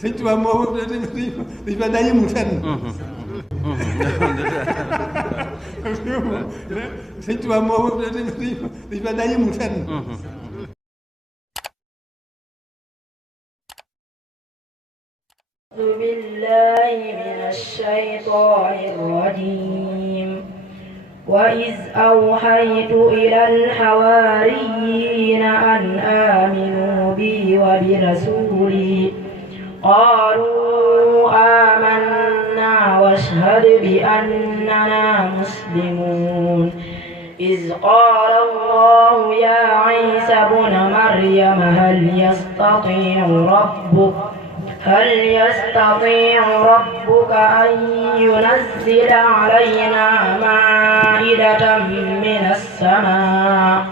sëñ Tuubaa moom dañ fa daa yëmul fenn. sëñ Tuubaa moom dañ fa daa yëmul fenn. أعوذ بالله من الشيطان الرجيم وإذ أوحيت إلى الحواريين أن آمنوا بي وبرسولي قالوا آمنا واشهد بأننا مسلمون إذ قال الله يا عيسى ابن مريم هل يستطيع ربك أن ينزل علينا مائدة من السماء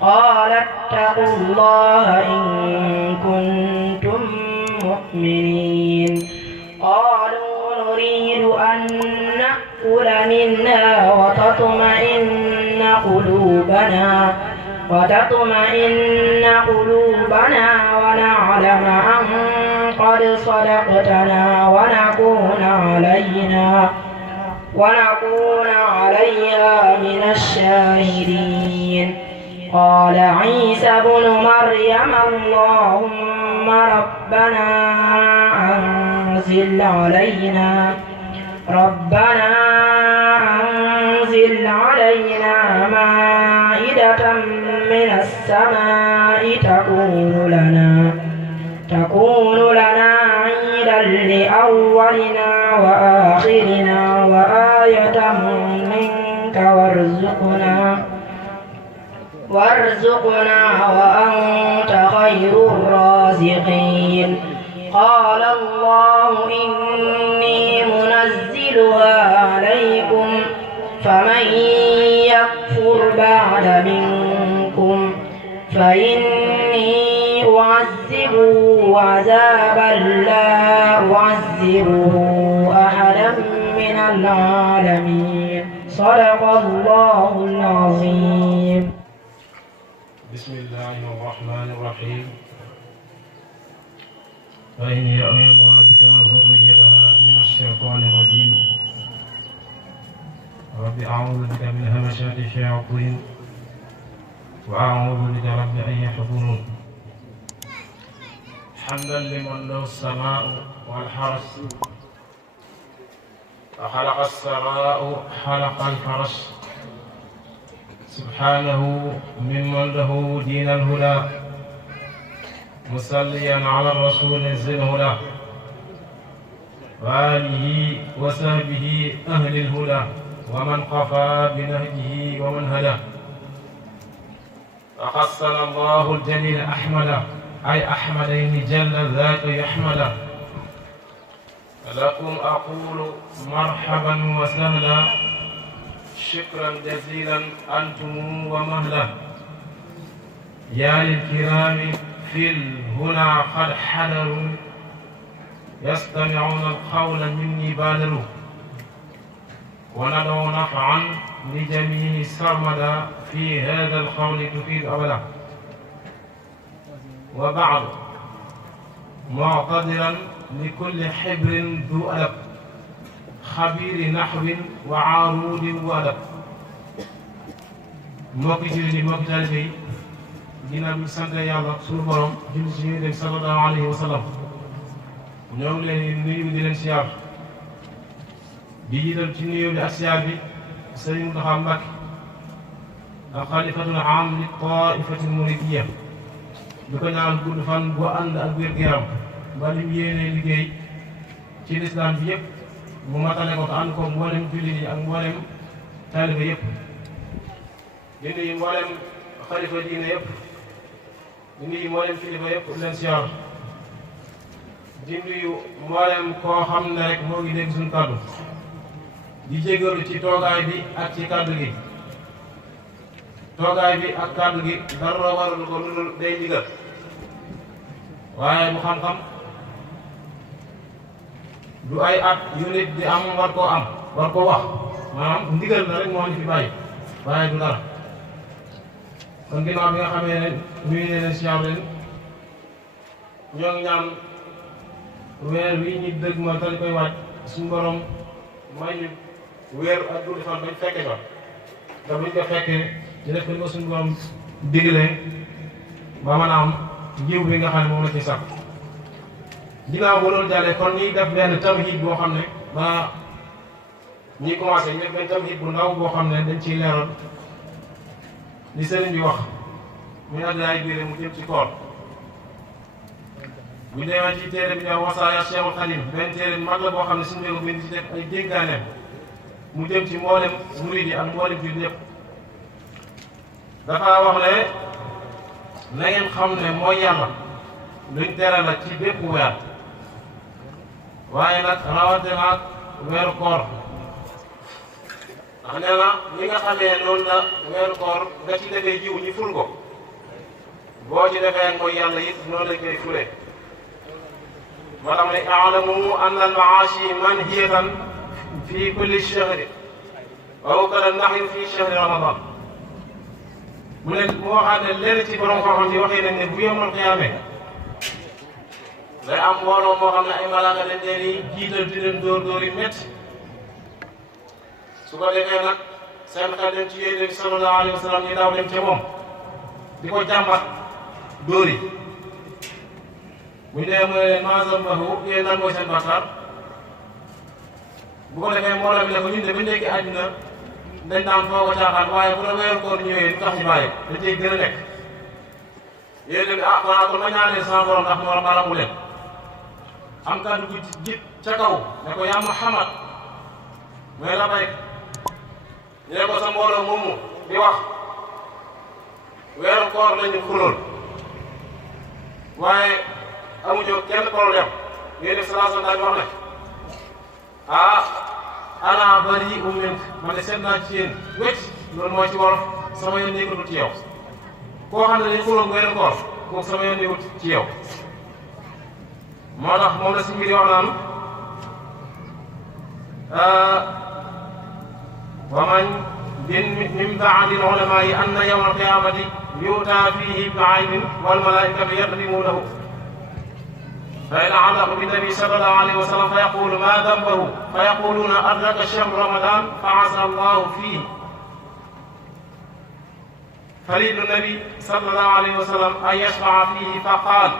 قال اتقوا الله إن كنتم مؤمنين قالوا نريد أن نأكل منها وتطمئن قلوبنا ونعلم أن قد صدقتنا ونكون عليها من الشاهدين قال عيسى ابن مريم اللهم ربنا أنزل علينا مائدة من السماء تكون لنا عيدا لأولنا وآخرنا وآية منك وارزقنا وأنت خير الرازقين قال الله إني منزلها عليكم فمن يكفر بعد منكم فإني أعذبه عذابا لا أعذبه أحدا من العالمين صدق الله العظيم. بسم الله الرحمن الرحيم. فإني أعيذها بك وذريتها من الشيطان الرجيم. رب أعوذ بك من همشات الشياطين وأعوذ بك رب أن يحضرون. حمدا لمن له السماء والحرس فخلق السراء خلق الفرش سبحانه ممن له دين الهدى مصليا على الرسول ذي الهدى وآله وصحبه أهل الهدى ومن قفى بنهجه ومن هدى. فخصنا الله الجليل أحمد أي أحمدين جل ذات يحمد. لكم أقول مرحبا وسهلا شكرا جزيلا أنتم ومهلا. يا للكرام في الهنا قد حضروا يستمعون القول مني بادروا وندعو نفعا لجميع سرمدا في هذا القول تفيد أبدا. وبعد معتذرا لكل حبر ذو أدب خبير نحو وعارود وأدب. mbokki jullit yi mbokki taalibe yi ginnaaw bi sant yàlla suñu borom julli ci Yonent bi sallallahu alayhi wa sallam ñoo ngi leen di nuyu di leen siyaar di jiital ci nuyoo bi ak siyaar bi Sëriñ Mountakha Mbacké ak xalifatul aam li taifatil muridiyya di ko ñaan gudd fan bu ànd ak wér-gu-yaram ba lim yéene liggéey ci lislaam bi yëpp mu matale ko te ànd ko mboolem jullit yi ak mboolem taalibe yëpp. di nuyu mboolem xalifa diine yëpp di nuyu mboolem kilifa yëpp leen siyaar di nuyu mboolem koo xam ne rek moo ngi dégg suñu kàddu di jégalu ci toogaay bi ak ci kàddu gi. toogaay bi ak kàddu gi dara warul ko lu dul day ndigal waaye bu xam-xam du ay at yu nit di am war koo wax maanaam ndigal la rek moo ñu fi bàyyi waaye du dara. kon ginnaaw bi nga xamee ne nuyu ne leen siyaar leen ñoo ngi ñaan weer wi ñu dëgg ma te di koy waaj suñu borom may ñu weer ak guddi fan bañ fekke ko te buñ ko fekkee ñu def ko suñu borom digle ba mën a am jiw bi nga xam ne moom la ciy sax ginnaaw bu loolu jàllee kon ñuy def benn tamhid boo xam ne ba ñi commencé ñu def benn tamhid bu ndaw boo xam ne dañ ciy leeral li sëriñ bi wax muy addaay biir mu jëm ci koor ñu demee ci téere bi ñëw wasaaya Cheikhul Khadim benn téere bi mag la boo xam ne suñu bind ci def ay dénkaaneem mu jëm ci mboolem murid yi ak mboolem jullit ñëpp dafa wax ne na ngeen xam ne mooy yàlla luñ tere la ci bépp weer waaye nag rawante naag weeru koor ndax nee na ñi nga xamee noonu la weeru koor nga ci defee jiw ñu ful ko boo ci defee mooy yàlla it noonu lañ koy fule moo tax ne a'lamu anna al-ma'ashi manhiyatan fi kulli shahri wa ukala nahyu fi shahri ramadan mu ne mu waxaat ne lenn ci borom xam-xam yi waxee nañ ne bu yomal xiyaame day am mbooloo moo xam ne ay malaaka dañ leen di jiital di leen dóor yu métti su ko defee nag seen xel dem ci Yonent bi sallallahu alayhi wa sallam ñu daaw dem ca moom di ko jàmbat dóor yi bu ñu demee mu ne leen maa zambahu yéen lan mooy seen bàkkaar bu ko defee mbooloo bi ne ko ñun de ba nekk àddina dañ daan foog a caaxaan waaye bu la weeru koor ñëwee lu tax ñu bàyyi dañ cey gën a nekk yéen ah xanaa kon ma ñaanee sama borom ndax moo maramu leen am kàddu gu jib ca kaw ne ko yaa Muhammad mooy la bay ñu ne ko sa mbooloo moomu di wax weeru koor lañu xulool waaye amuñu kenn problème yéen def salaa daal di wax ne ah ana bari umment man de seet naa ci yéen wécc loolu mooy ci wolof sama yoon nekkul ci yow koo xam ne dañu xuloon weeru koor kooku sama yoon nekkul ci yow moo tax moom la si mbir wax naan wa man min ba'di al-ulama'i anna yawma al-qiyamati yu'ta fihi bi'aynin wal mala'ikatu yadrimunahu فإن علق بالنبي صلى الله عليه وسلم فيقول ما ذنبه فيقولون أدرك شهر رمضان فعسى الله فيه فريد النبي صلى الله عليه وسلم أن يشفع فيه فقال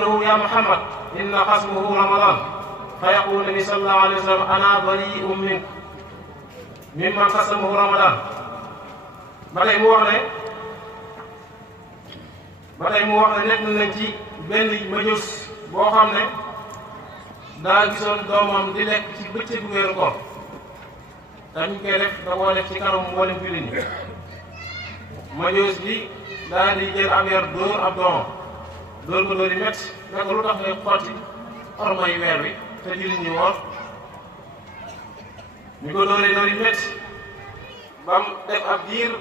له يا محمد إن خصمه رمضان فيقول النبي صلى الله عليه وسلم أنا بريء منك ممن خصمه رمضان balay mu wax ne nekk nañ ci benn majus boo xam ne daa gisoon doomam di lekk ci bëccëgu weeru koor dañ koy def da koo def ci kanam mboolem jullit ñi majus bi daal di jël ab yar dóor ab doomam dóor ko dóor yi métti ne ko lu tax ngay xotti ormay weer wi te jullit ñi woor ñu ko dóoree dóor yi métti ba mu def ab diir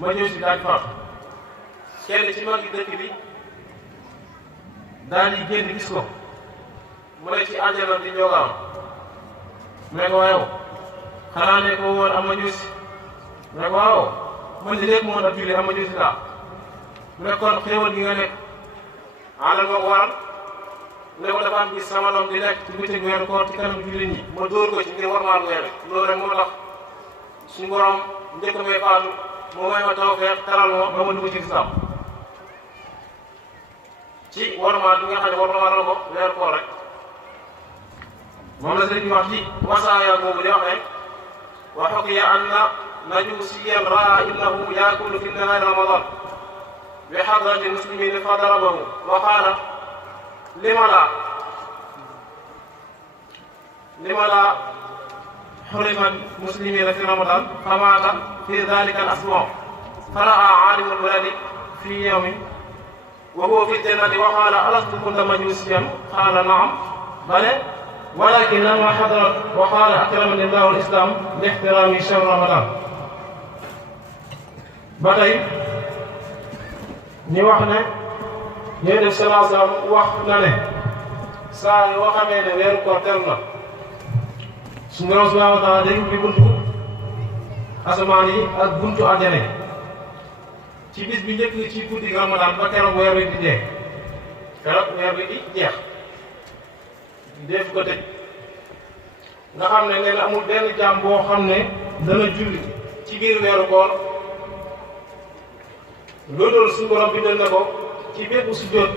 majus bi daal di faatu kenn ci mag yi dëkk bi daal di génn gis ko mu ne ci àjjana di njogaam mu ne ko waaw xanaa ne ko woon am majuus mu ne ko waaw man di léegi moon ab julli am majuus laa mu ne kon xéewal gi nga nekk alal moo ko waral mu ne ko dafa am gis sama doom di lekk ci bëccëg weeru koor ci kanam jullit ñi ma dóor ko ci ngir warmaal weer loolu rek moo tax suñu borom njëkk may faatu moo may ma tawfeex teral ma ba ma dugg ci islam ci warmaal bi nga xam ne warmaal la ko weeru koor rek moom la sëriñ wax ci wasaaya boobu di wax ne wa xukiya anna najusiyan raa innahu yaakulu fi nahaari ramadan bi xadrati muslimin fa darabahu wa qaala lima la xurima muslimina fi ramadan fa maata fi dalika al asmaa faraa aalimu lbaladi fi yawmin wa huwa fi ljannati wa qaala alastu kunta majusiyan qaala naam bale walakin lama xadara wa qaala akramani llahu al-islam li ixtiraami shahr ramadan ba tey ñu wax ne Yonent bi sallallahu alayhi wa sallam wax na ne saa yoo xamee ne weeru koor teru na suñu Boroom subhanahu wa taala day ubbi buntu asamaan yi ak buntu àjjana ci bis bi njëkk ci guddi Ramadan ba keroog weer wi di dee keroog weer bi di jeex def ko tëj nga xam ne nee na amul benn jaam boo xam ne dana julli ci biir weeru koor loolu suñu borom bindal na ko ci bépp sujjóot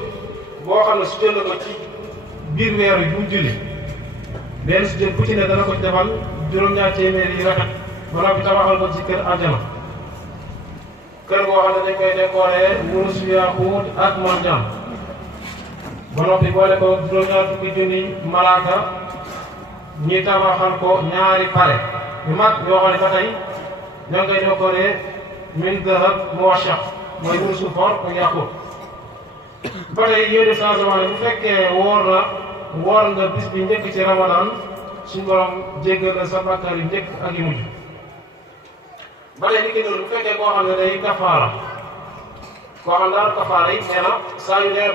boo xam ne sujjóot na ko ci biir weer yi bu julli benn sujjóot bu ci ne dana ko defal juróom-ñaar téeméeri yi rafet ba noppi tabaxal ko ci kër àjjana kër goo xam ne dañ koy décoré wurus yaaquut ak marjaan ba noppi boole ko juróom-ñaar fukki junni malaaka ñi tabaxal ko ñaari pare yu mag yoo xam ne ba tey ñoo ngi koy décoré min dahab muwashaq mooy wurusu for ak yaaquut ba tey yooyu de changement ne bu fekkee woor nga bis bi njëkk ci ramadan suñu borom jéggal la sa bàkkaar yu njëkk ak yu mujj ba tey ni ki noonu bu fekkee koo xam ne day kafaara koo xam ne daal kafaara yi nee na saa yu leer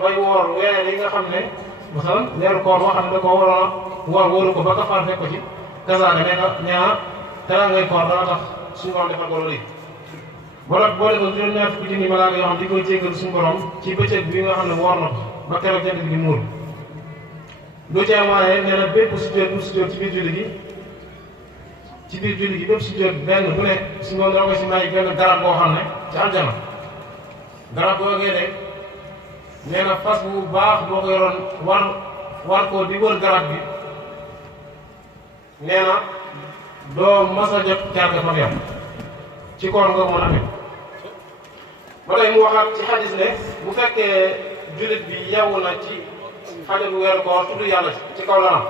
bay woor weer yi nga xam ne masalan leeru koor boo xam ne da ko waroon a woor wóoru ko ba kafaara fekk ko ci kasaane nee na teral ngay koor dana tax suñu borom defal ko loolu yi boole ko juróom-ñaar fukki junni malaaka yoo xam di koy jéggal suñu borom ci bëccëg bi nga xam ne woor na ko ba keroog jant bi muur lu ci waaye nee na bépp sujjóot bu sujjóot ci biir julli gi bépp sujjóot benn bu ne suñu borom dana ko si may benn garab boo xam ne ci aljana garab boogee de nee na fas bu baax boo ko yoroon war koo di wër garab bi nee na doo mas a jot carga fa yam ci koor nga mën a amee ba tey mu waxaat ci xadis ne bu fekkee jullit bi yeewu na ci xale bu weeru koor tudd yàlla ci kaw lanam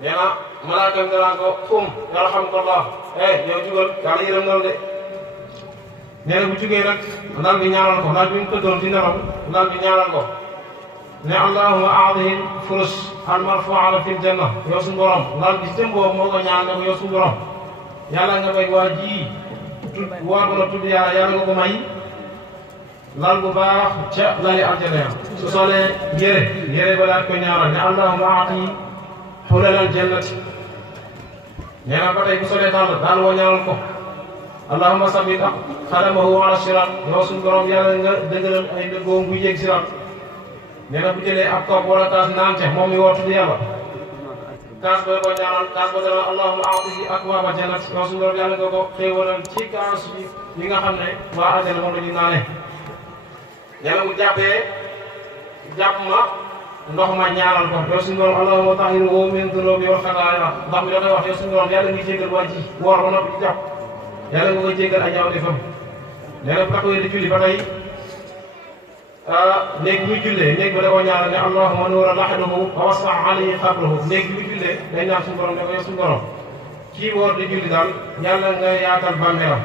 nee na malaaka mi danaa ko yarhamkallah yow jugal yàlla yërëm na la de nee na bu jugee nag daal di ñaanal ko daal bi mu tëddoon ci nelaw daal di ñaanal ko ne allahumma aadihi furus al marfuala fil janna yow suñu borom daal bi jëm boobu moo ko ñaan ne ko yow suñu borom yàlla nga may waa ji woor ko na tudd yàlla nga ko may lal bu baax ca lali aljana su solee yére ba daal ko ñaanal ne allahumma aati xulalal jannati nee na ba tey bu solee daal woo ñaanal ko allahumma sabit xadamahu ala sirat yow suñu borom yàlla nga dëgëral ay ndëggoom bu yéeg sirat nee na bu jëlee ab kopp wala kaas naan ca moom mi woo tudd yàlla kaas ba ko ñaanal kaas ba dana allahumma aatihi akwaaba jannat yow suñu borom yàlla nga ko xéewalal ci kaas bi li nga xam ne waa aljana moom la ñu naane nee na bu jàpp ma ndox ma ñaanal ko yow suñu borom allahumma tahhiruhu min dunubi wal xataaya ndox mi da koy wax yow suñu borom yàlla ngi jéggal waa ji woor ba noppi di jàpp yàlla nga koy jéggal ay ñaaw defam nee na bu taxawee di julli ba tey néeg bi muy jullee néeg ba da koo ñaanal ne allahumma nuura lahdahu wa wasah alayhi qablahu néeg bi muy jullee day ñaan suñu borom ne ko yow suñu borom kii woor di julli daal yàlla nga yaatal bàmmeelam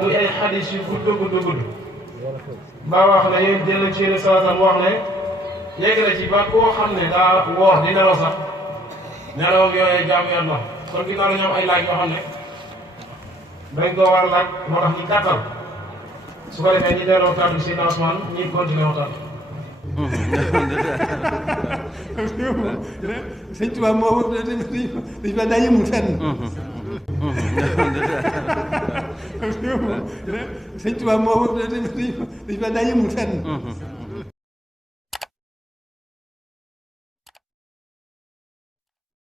muy ay xadis yu gudd ba wax ne yéen jël ci yéen salaam wax ne yegg na ci ba koo xam ne daa woor di nelaw sax nelawam yooyee jaamu yàlla kon ginnaaw dañoo am ay laaj yoo xam ne dañ koo war a laaj moo tax ñu gàttal su ko defee ñi delloo kàddu si Ousmane ñi continué waxtaan. sëñ Tuubaa moo dañ fa daa yëmul fenn. sëñ Tuubaa moo dañ fa daa yëmul fenn.